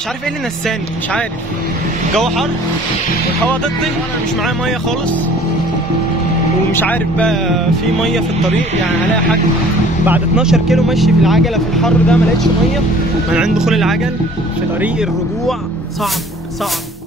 مش عارف ايه اللي نساني، مش عارف. الجو حر والهوا ضدي، انا مش معايا ميه خالص، ومش عارف بقى في ميه في الطريق. يعني هلاقي حاجه بعد 12 كيلو مشي في العجله في الحر ده ما لقيتش ميه من عند دخول العجل. في طريق الرجوع صعب صعب.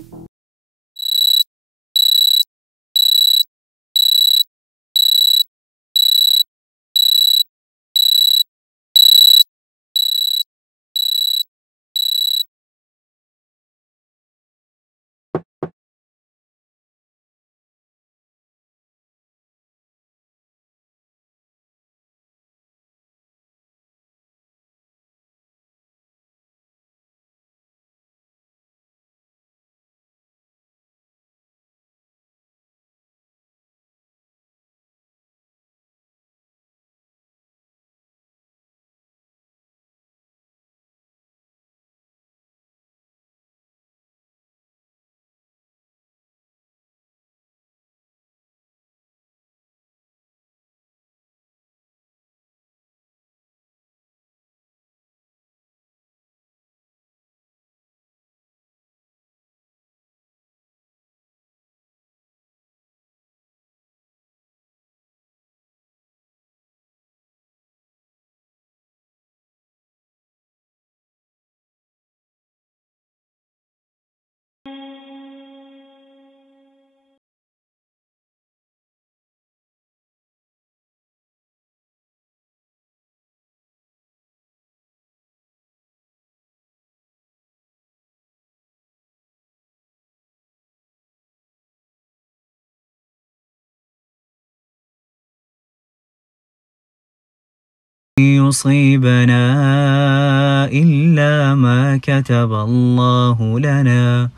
يصيبنا إلا ما كتب الله لنا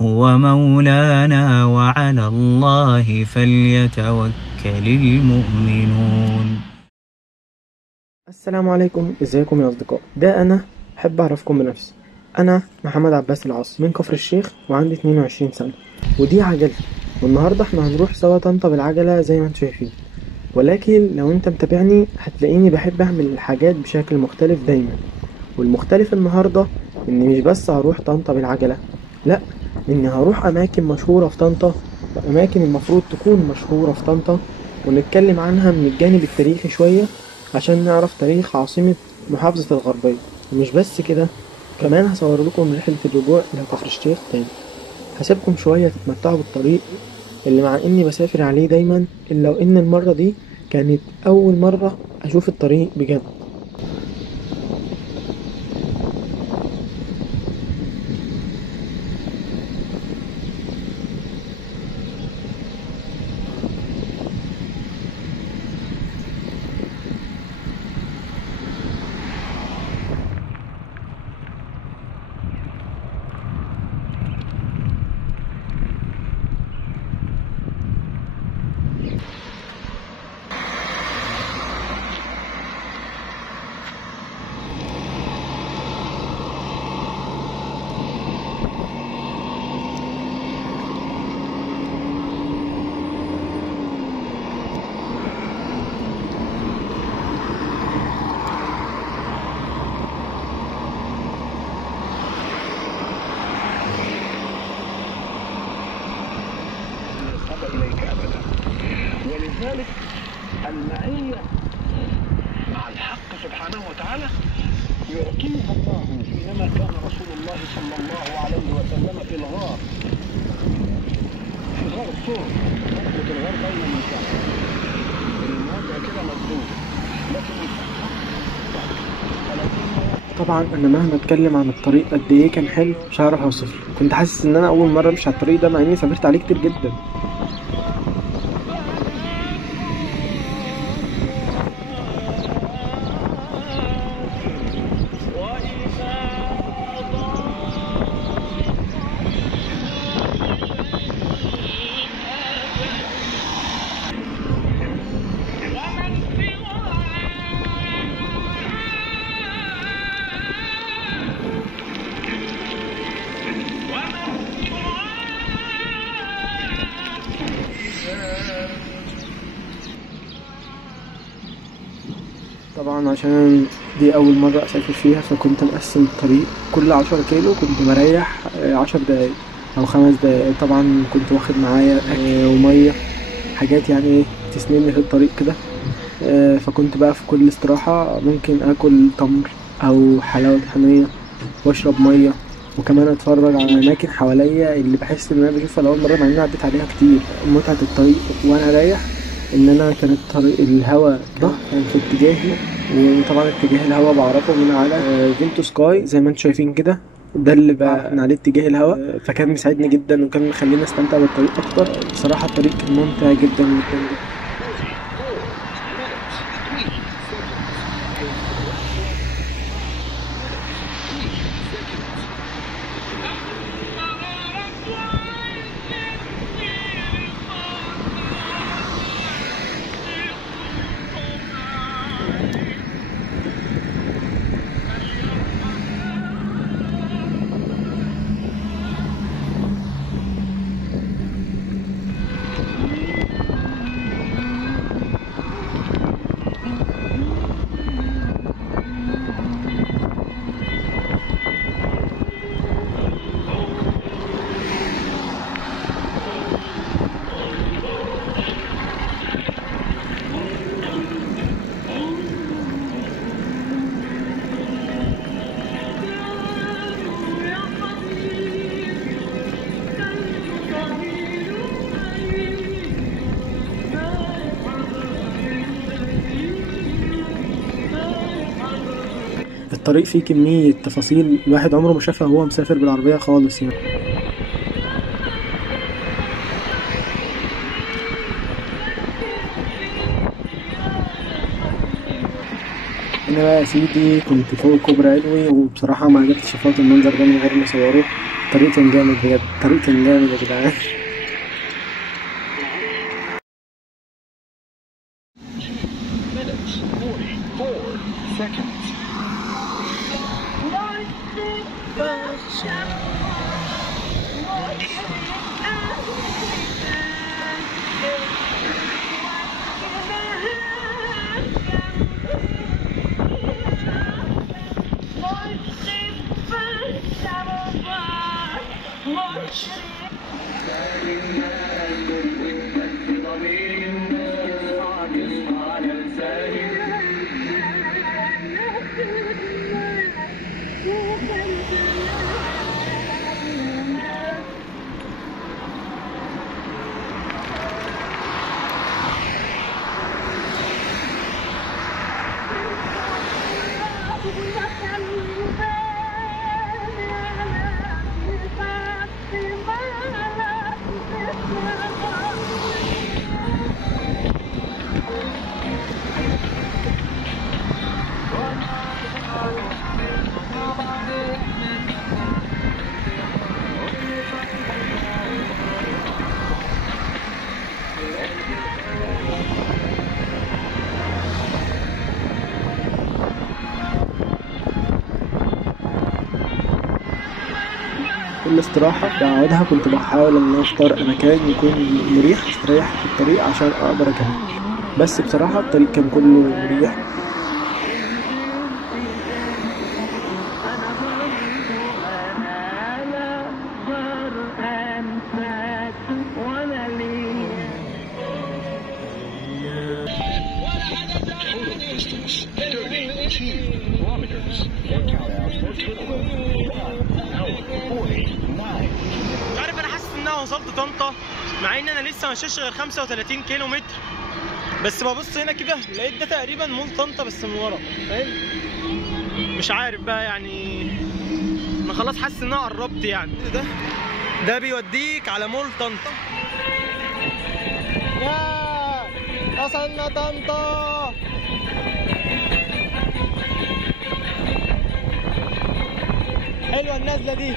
هو مولانا وعلى الله فليتوكل المؤمنون. السلام عليكم، ازيكم يا اصدقاء؟ ده انا احب اعرفكم بنفسي. انا محمد عباس العاص من كفر الشيخ وعندي 22 سنه، ودي عجلتي. والنهارده احنا هنروح سوا طنطا بالعجله زي ما انتم شايفين. ولكن لو انت متابعني هتلاقيني بحب اعمل الحاجات بشكل مختلف دايما. والمختلف النهارده اني مش بس هروح طنطا بالعجله، لا، اني هروح اماكن مشهوره في طنطا، واماكن المفروض تكون مشهوره في طنطا، ونتكلم عنها من الجانب التاريخي شويه عشان نعرف تاريخ عاصمه محافظه الغربيه. ومش بس كده، كمان هصور لكم رحله الرجوع الى كفر الشيخ تاني. هسيبكم شويه تتمتعوا بالطريق اللي مع اني بسافر عليه دايما، الا وان المره دي كانت اول مره اشوف الطريق بجد. إليك أبدا. ولذلك المعية مع الحق سبحانه وتعالى يعطيها الله حينما كان رسول الله صلى الله عليه وسلم في الغار، في غار الطور، نقطة الغار بين المكان الموضع كده مظبوط، لكن طبعا انا مهما اتكلم عن الطريق قد ايه كان حلو مش هعرف اوصفه. كنت حاسس ان انا اول مره امشي على الطريق ده مع اني سافرت عليه كتير جدا. طبعا عشان دي أول مرة أسافر فيها، فكنت مقسم الطريق كل 10 كيلو كنت بريح 10 دقايق أو 5 دقايق. طبعا كنت واخد معايا أكل ومية، حاجات يعني ايه تسندني في الطريق كده. فكنت بقى في كل استراحة ممكن آكل تمر أو حلاوة طحينية وأشرب مية، وكمان أتفرج على أماكن حواليا اللي بحس إن أنا بشوفها لأول مرة مع إني عديت عليها كتير. متعة الطريق وأنا رايح إن أنا كان الطريق الهوا ده كان في اتجاهي، وطبعا اتجاه الهوا بعرفه من على فينتو سكاي زي ما انتم شايفين كده، ده اللي بقى من عليه اتجاه الهوا، فكان مساعدني جدا وكان مخليني استمتع بالطريق اكتر. بصراحة الطريق كان ممتع جدا جدا. الطريق فيه كمية تفاصيل الواحد عمره ما شافها وهو مسافر بالعربية خالص يعني. هنا بقى يا سيدي كنت فوق كوبري علوي، وبصراحة ما قدرتش افوت المنظر ده من غير ما اصوره. الطريق كان جامد بجد، الطريق كان جامد يا جدعان. كل استراحة بقعدها كنت بحاول ان انا اختار مكان يكون مريح استريح في الطريق عشان اقدر اكمل، بس بصراحة الطريق كان كله مريح. مش عارف، انا حاسس ان انا وصلت طنطا مع ان انا لسه مشيتش غير 35 كيلو متر، بس ببص هنا كده لقيت ده تقريبا مول طنطا بس من ورا، فاهم؟ مش عارف بقى يعني، انا خلاص حاسس ان انا قربت يعني. ده بيوديك على مول طنطا. يا وصلنا طنطا. حلوه النزله دي.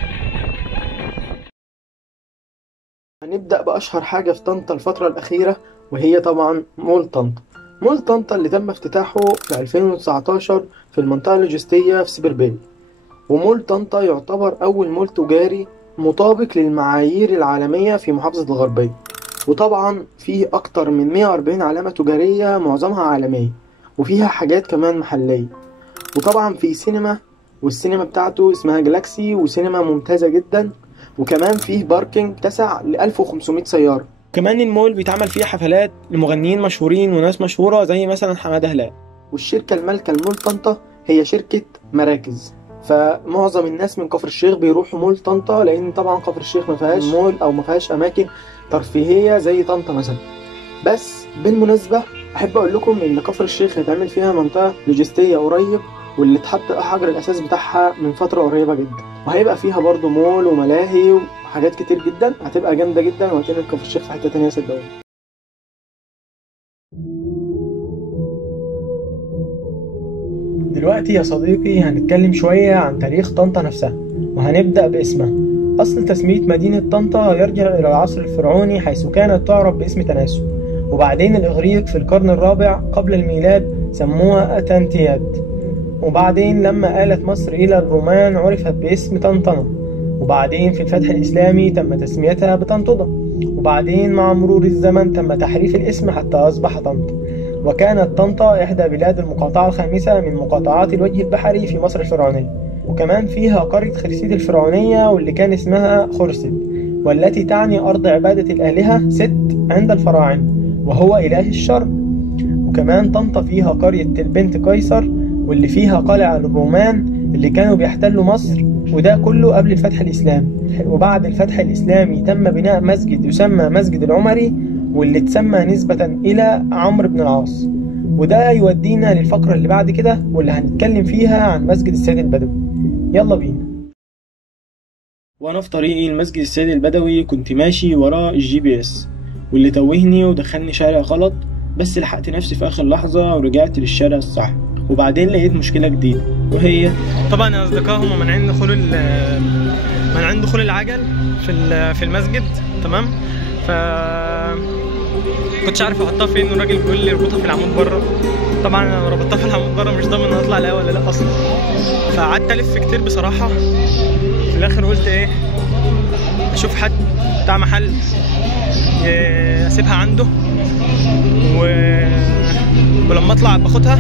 هنبدأ بأشهر حاجة في طنطا الفترة الأخيرة، وهي طبعا مول طنطا. مول طنطا اللي تم افتتاحه في 2019 في المنطقة اللوجستية في سيبر باي. ومول طنطا يعتبر أول مول تجاري مطابق للمعايير العالمية في محافظة الغربية، وطبعا فيه أكتر من 140 علامة تجارية معظمها عالمية، وفيها حاجات كمان محلية. وطبعا في سينما، والسينما بتاعته اسمها جالاكسي، وسينما ممتازة جدا. وكمان فيه باركينج تسع ل 1500 سيارة. كمان المول بيتعمل فيه حفلات لمغنيين مشهورين وناس مشهورة زي مثلا حمادة هلال. والشركة المالكة لمول طنطا هي شركة مراكز. فمعظم الناس من كفر الشيخ بيروحوا مول طنطا، لان طبعا كفر الشيخ ما فيهاش مول او ما فيهاش اماكن ترفيهيه زي طنطا مثلا. بس بالمناسبه احب اقول لكم ان كفر الشيخ هيتعمل فيها منطقه لوجستيه قريب، واللي اتحط حجر الاساس بتاعها من فتره قريبه جدا، وهيبقى فيها برضو مول وملاهي وحاجات كتير جدا. هتبقى جامده جدا وهتنقل كفر الشيخ في حته تانيه صدقوني. دلوقتي يا صديقي هنتكلم شوية عن تاريخ طنطا نفسها، وهنبدأ باسمها. أصل تسمية مدينة طنطا يرجع إلى العصر الفرعوني، حيث كانت تعرف باسم تناسو، وبعدين الإغريق في القرن الرابع قبل الميلاد سموها أتانتياد، وبعدين لما آلت مصر إلى الرومان عرفت باسم طنطنة، وبعدين في الفتح الإسلامي تم تسميتها بطنطدة، وبعدين مع مرور الزمن تم تحريف الاسم حتى أصبح طنطا. وكانت طنطا إحدى بلاد المقاطعة الخامسة من مقاطعات الوجه البحري في مصر الفرعونية، وكمان فيها قرية خرسيد الفرعونية واللي كان اسمها خرسد، والتي تعني أرض عبادة الآلهة ست عند الفراعنة وهو إله الشر. وكمان طنطا فيها قرية البنت قيصر، واللي فيها قلعة للرومان اللي كانوا بيحتلوا مصر، وده كله قبل الفتح الإسلامي. وبعد الفتح الإسلامي تم بناء مسجد يسمى مسجد العمري، واللي تسمى نسبة إلى عمرو بن العاص. وده يودينا للفقرة اللي بعد كده، واللي هنتكلم فيها عن مسجد السيد البدوي. يلا بينا. وأنا في طريقي المسجد السيد البدوي كنت ماشي ورا الGPS، واللي توهني ودخلني شارع غلط، بس لحقت نفسي في آخر لحظة ورجعت للشارع الصح. وبعدين لقيت مشكلة جديدة، وهي طبعا يا أصدقاء هم منعين دخول العجل في المسجد، تمام؟ كنتش عارف احطها فين، والراجل بيقول لي اربطها في العمود بره. طبعا انا ربطتها في العمود بره مش ضامن اطلع لا ولا لا اصلا. فقعدت الف كتير بصراحه. في الاخر قلت ايه، اشوف حد بتاع محل اسيبها عنده ولما اطلع باخدها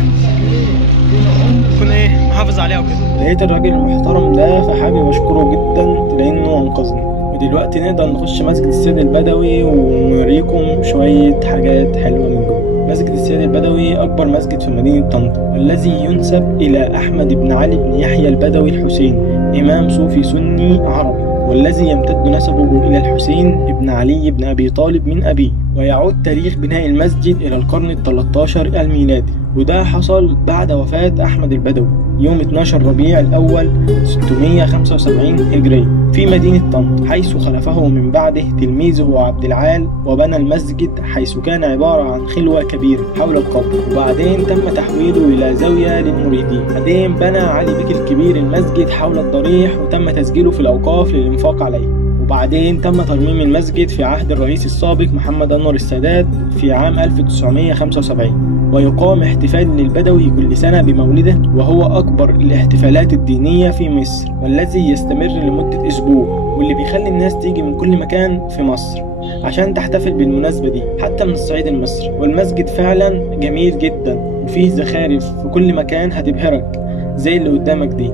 اكون ايه محافظ عليها وكده. لقيت الراجل المحترم ده فحابب اشكره جدا لانه انقذني. ودلوقتي نقدر نخش مسجد السيد البدوي ونوريكم شوية حاجات حلوة من جوه. مسجد السيد البدوي أكبر مسجد في مدينة طنطا، والذي ينسب إلى أحمد بن علي بن يحيى البدوي الحسيني، إمام صوفي سني عربي، والذي يمتد نسبه إلى الحسين بن علي بن أبي طالب من أبيه. ويعود تاريخ بناء المسجد إلى القرن ال13 الميلادي، وده حصل بعد وفاة أحمد البدوي يوم 12 ربيع الأول 675 هجرية في مدينة طنطا، حيث خلفه من بعده تلميذه عبد العال، وبنى المسجد حيث كان عبارة عن خلوة كبيرة حول القبر، وبعدين تم تحويله إلى زاوية للمريدين. بعدين بنى علي بك الكبير المسجد حول الضريح، وتم تسجيله في الأوقاف للإنفاق عليه. وبعدين تم ترميم المسجد في عهد الرئيس السابق محمد أنور السادات في عام 1975. ويقام احتفال للبدوي كل سنة بمولده، وهو أكبر الاحتفالات الدينية في مصر، والذي يستمر لمدة أسبوع، واللي بيخلي الناس تيجي من كل مكان في مصر عشان تحتفل بالمناسبة دي، حتى من الصعيد المصري. والمسجد فعلا جميل جدا، وفيه زخارف في كل مكان هتبهرك زي اللي قدامك دي.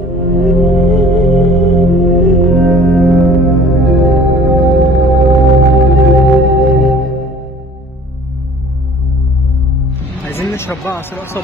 عايزين نشرب بقى عصير قصب.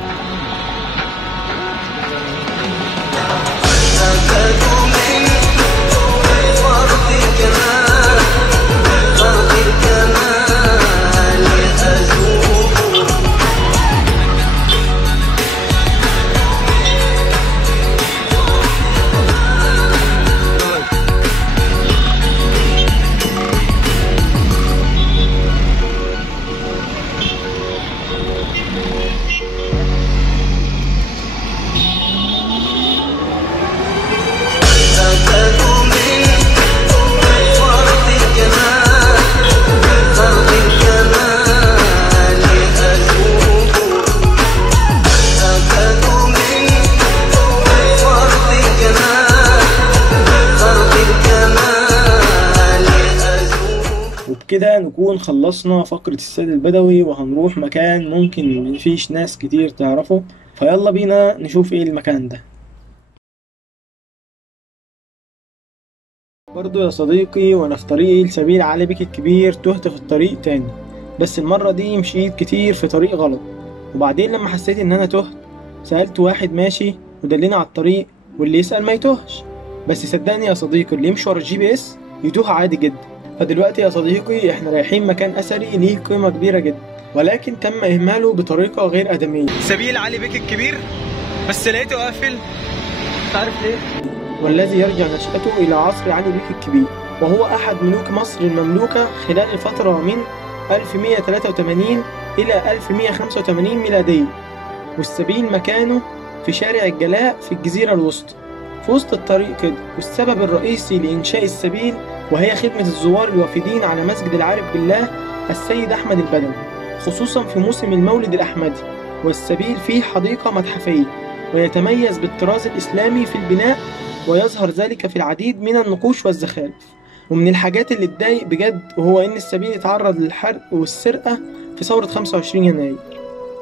نكون خلصنا فقرة السيد البدوي وهنروح مكان ممكن مفيش ناس كتير تعرفه، فيلا بينا نشوف ايه المكان ده. برضو يا صديقي وانا في طريقي لسبيل علي بيك الكبير تهت في الطريق تاني، بس المرة دي مشيت كتير في طريق غلط، وبعدين لما حسيت ان انا تهت سألت واحد ماشي ودلني على الطريق، واللي يسأل ما يتوهش. بس صدقني يا صديقي اللي يمشي ورا الGPS يتوه عادي جدا. فدلوقتي يا صديقي احنا رايحين مكان اثري ليه قيمة كبيرة جدا، ولكن تم اهماله بطريقة غير ادمية. سبيل علي بيك الكبير بس لقيته قافل، مش عارف ليه. والذي يرجع نشأته إلى عصر علي بيك الكبير، وهو أحد ملوك مصر المملوكة خلال الفترة من 1183 إلى 1185 ميلادية. والسبيل مكانه في شارع الجلاء في الجزيرة الوسطى في وسط الطريق كده، والسبب الرئيسي لإنشاء السبيل وهي خدمة الزوار الوافدين على مسجد العارف بالله السيد أحمد البدوي، خصوصا في موسم المولد الأحمدي. والسبيل فيه حديقة متحفية، ويتميز بالطراز الإسلامي في البناء، ويظهر ذلك في العديد من النقوش والزخارف. ومن الحاجات اللي تضايق بجد وهو إن السبيل اتعرض للحرق والسرقة في ثورة 25 يناير،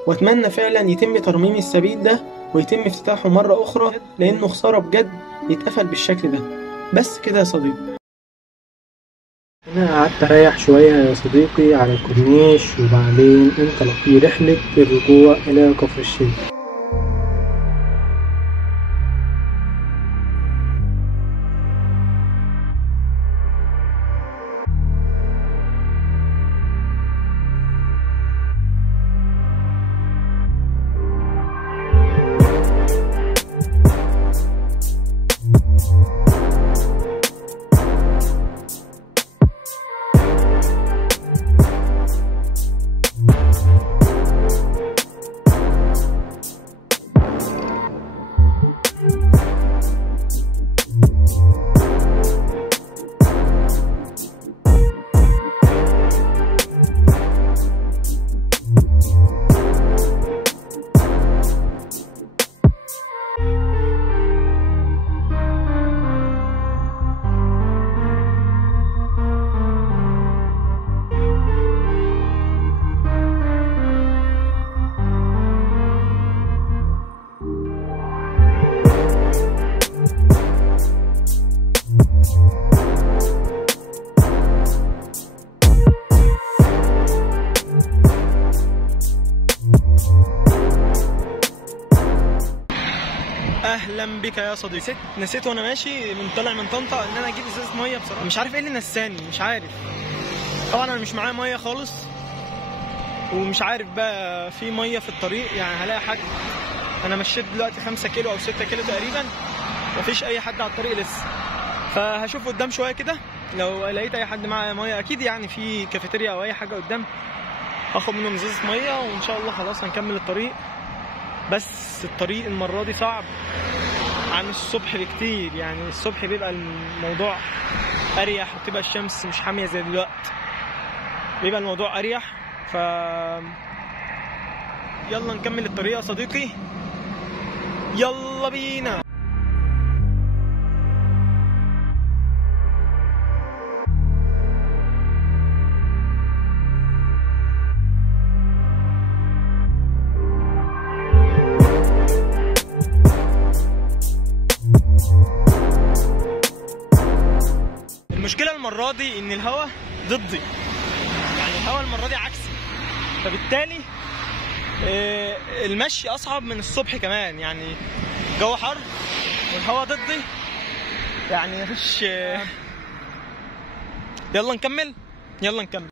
وأتمنى فعلا يتم ترميم السبيل ده ويتم افتتاحه مرة أخرى، لأنه خسارة بجد يتقفل بالشكل ده. بس كده يا صديقي. أنا قعدت أريح شوية يا صديقي على الكورنيش، وبعدين انطلق في رحلة الرجوع إلى كفر الشيخ. اهلا بك يا صديقي. نسيت وانا ماشي طالع من طنطا ان انا اجيب ازازه ميه بصراحه، مش عارف ايه اللي نساني، مش عارف. طبعا انا مش معايا ميه خالص، ومش عارف بقى في ميه في الطريق يعني هلاقي حد. انا مشيت دلوقتي 5 كيلو او 6 كيلو تقريبا، مفيش اي حد على الطريق لسه. فهشوف قدام شويه كده لو لقيت اي حد معاه ميه، اكيد يعني في كافيتيريا او اي حاجه قدام هاخد منهم ازازه ميه، وان شاء الله خلاص هنكمل الطريق. بس الطريق المره دي صعب عن الصبح بكتير، يعني الصبح بيبقى الموضوع اريح وتبقى الشمس مش حاميه زي دلوقتي، بيبقى الموضوع اريح. ف يلا نكمل الطريق يا صديقي، يلا بينا. المشكلة المرة دي إن الهوا ضدي، يعني الهوا المرة دي عكسي، فبالتالي المشي أصعب من الصبح كمان. يعني الجو حر والهوا ضدي، يعني مفيش. يلا نكمل، يلا نكمل.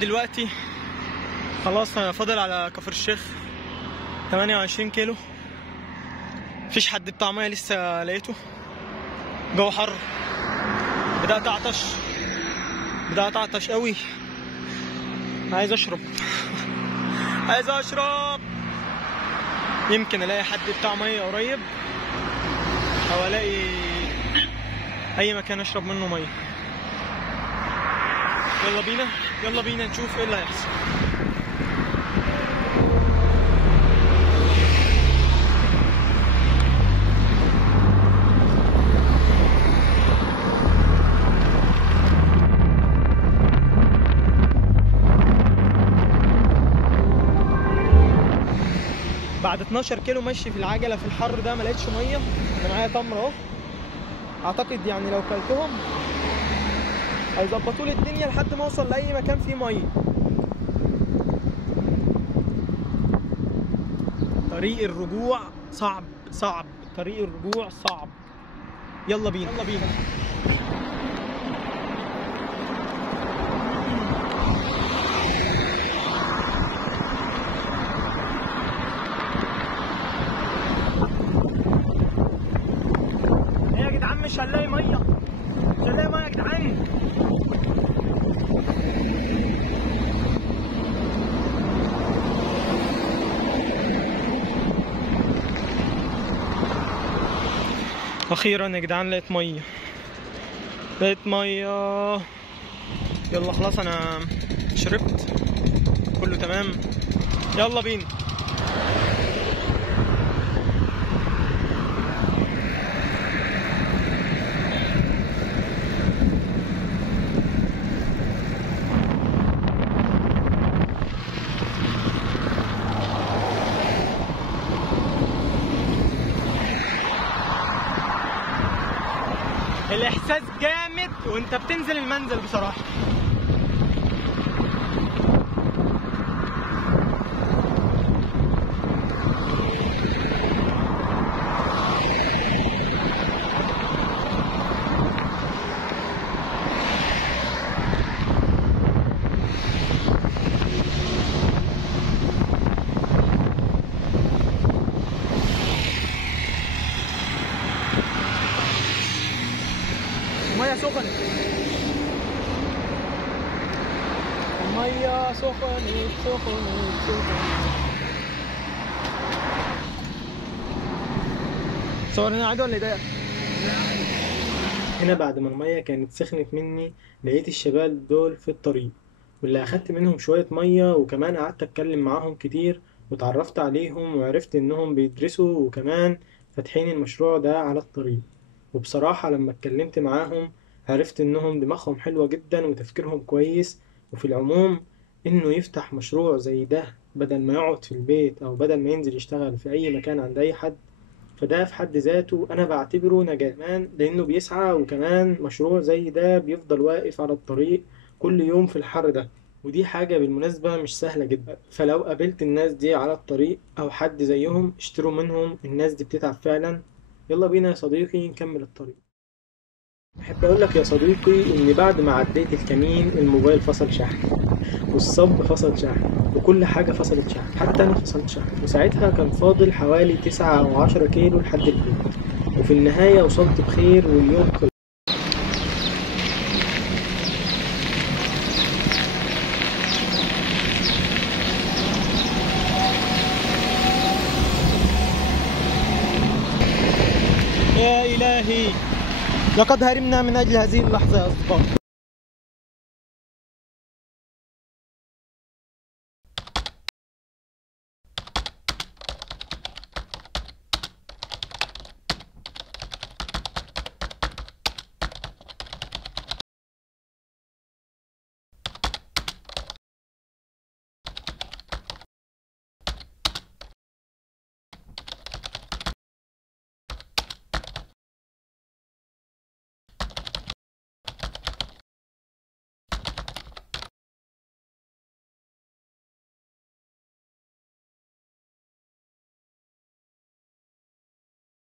دلوقتي خلاص فاضل على كفر الشيخ 28 كيلو. مفيش حد بتاع ميه لسه لقيته. جو حر، بدأت اعطش قوي. عايز اشرب عايز اشرب. يمكن الاقي حد بتاع ميه قريب او الاقي اي مكان اشرب منه ميه. يلا بينا نشوف ايه اللي هيحصل. بعد 12 كيلو مشي في العجله في الحر ده ما لقيتش ميه. انا معايا تمر اهو، اعتقد يعني لو كلتهم هيظبطوا لي الدنيا لحد ما اوصل لاي مكان فيه ميه. طريق الرجوع صعب، طريق الرجوع صعب. يلا بينا. مش هنلاقي ميه يا جدعان. اخيرا يا جدعان لقيت ميه. يلا خلاص انا شربت كله تمام. يلا بينا. الاحساس جامد وانت بتنزل المنزل بصراحه. المية سخنت. صورنا عادي ولا ايه؟ هنا بعد ما المية كانت سخنت مني لقيت الشباب دول في الطريق، واللي أخدت منهم شوية مية وكمان قعدت أتكلم معاهم كتير واتعرفت عليهم وعرفت إنهم بيدرسوا وكمان فاتحين المشروع ده على الطريق. وبصراحة لما اتكلمت معاهم عرفت إنهم دماغهم حلوة جدا وتفكيرهم كويس، وفي العموم إنه يفتح مشروع زي ده بدل ما يقعد في البيت أو بدل ما ينزل يشتغل في أي مكان عند أي حد، فده في حد ذاته أنا بعتبره نجاح، كمان لأنه بيسعى وكمان مشروع زي ده بيفضل واقف على الطريق كل يوم في الحر ده، ودي حاجة بالمناسبة مش سهلة جدا. فلو قابلت الناس دي على الطريق أو حد زيهم اشتروا منهم، الناس دي بتتعب فعلا. يلا بينا يا صديقي نكمل الطريق. أحب أقول لك يا صديقي إن بعد ما عديت الكمين الموبايل فصل شحن، والصب فصل شحن، وكل حاجة فصلت شحن، حتى أنا فصلت شحن. وساعتها كان فاضل حوالي 9 أو 10 كيلو لحد البيت، وفي النهاية وصلت بخير واليوم خلص. يا إلهي لقد هرمنا من أجل هذه اللحظة يا أصدقائي.